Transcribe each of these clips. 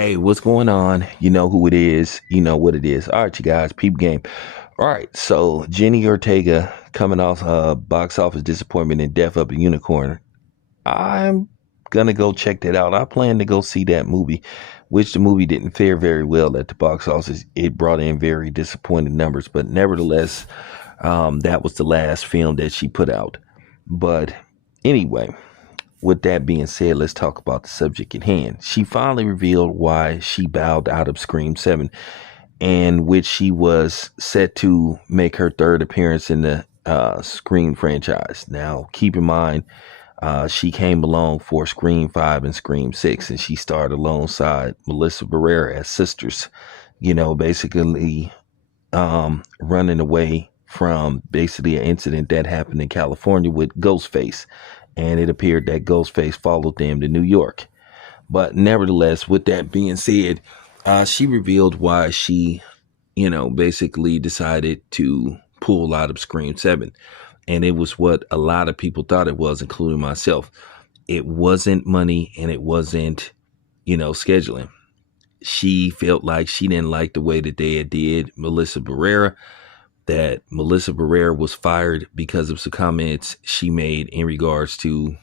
Hey, what's going on? You know who it is. You know what it is. All right, you guys, peep game. All right, so Jenny Ortega coming off box office disappointment in Death of a Unicorn. I'm gonna go check that out. I plan to go see that movie, which the movie didn't fare very well at the box office. It brought in very disappointing numbers, but nevertheless, that was the last film that she put out. But anyway, with that being said, let's talk about the subject at hand. She finally revealed why she bowed out of Scream 7, and which she was set to make her third appearance in the Scream franchise. Now, keep in mind, she came along for Scream 5 and Scream 6, and she starred alongside Melissa Barrera as sisters, basically running away from basically an incident that happened in California with Ghostface. And it appeared that Ghostface followed them to New York. But nevertheless, with that being said, she revealed why she, basically decided to pull out of Scream 7. And it was what a lot of people thought it was, including myself. It wasn't money and it wasn't, scheduling. She felt like she didn't like the way that they did Melissa Barrera, that Melissa Barrera was fired because of some comments she made in regards to,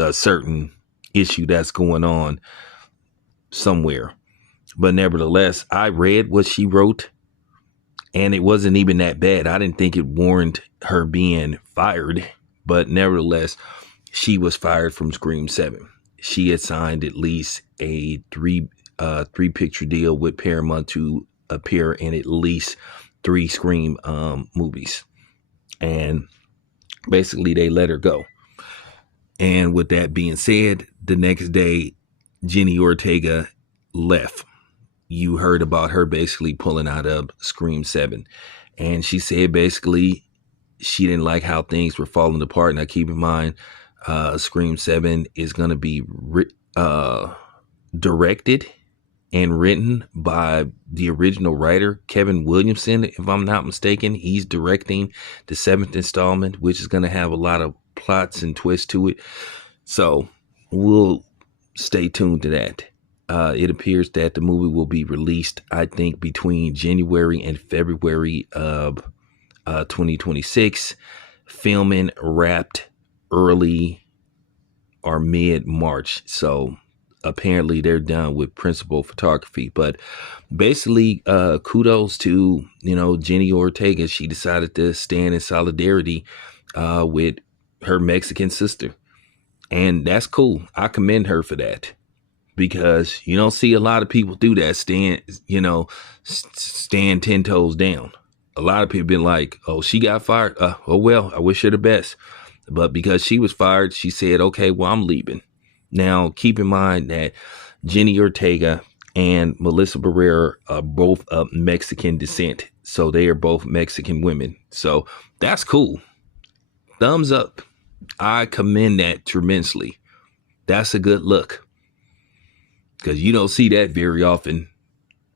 a certain issue that's going on somewhere. But nevertheless, I read what she wrote and it wasn't even that bad. I didn't think it warranted her being fired, but nevertheless, she was fired from Scream 7. She had signed at least a three picture deal with Paramount to appear in at least 3 Scream movies. And basically they let her go. And with that being said, the next day, Jenny Ortega left. You heard about her basically pulling out of Scream 7. And she said basically she didn't like how things were falling apart. Now, keep in mind, Scream 7 is going to be directed and written by the original writer, Kevin Williamson, if I'm not mistaken. He's directing the 7th installment, which is going to have a lot of plots and twists to it. So we'll stay tuned to that. It appears that the movie will be released, I think, between January and February of 2026. Filming wrapped early or mid-March. So apparently they're done with principal photography. But basically, kudos to, Jenny Ortega. She decided to stand in solidarity with her Mexican sister. And that's cool. I commend her for that. Because you don't see a lot of people do that, stand 10 toes down. A lot of people been like, oh, she got fired. Oh, well, I wish her the best. But because she was fired, she said, okay, well, I'm leaving. Now, keep in mind that Jenny Ortega and Melissa Barrera are both of Mexican descent. So they are both Mexican women. So that's cool. Thumbs up. I commend that tremendously. That's a good look. Because you don't see that very often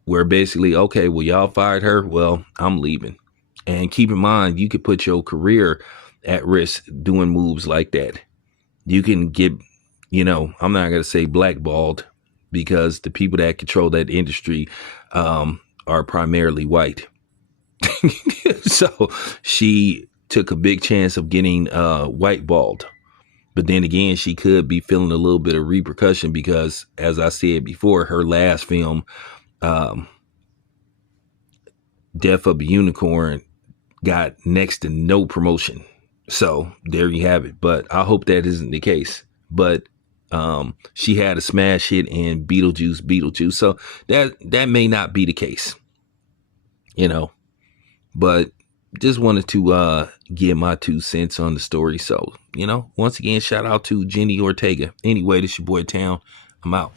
where basically, okay, well, y'all fired her. Well, I'm leaving. And keep in mind, you could put your career at risk doing moves like that. You can get, I'm not going to say blackballed because the people that control that industry are primarily white. So she took a big chance of getting whiteballed. But then again, she could be feeling a little bit of repercussion because, as I said before, her last film, Death of a Unicorn, got next to no promotion. So there you have it. But I hope that isn't the case. But she had a smash hit in Beetlejuice. So that may not be the case, But just wanted to give my 2 cents on the story. So, once again, shout out to Jenny Ortega. Anyway, this your boy Town. I'm out.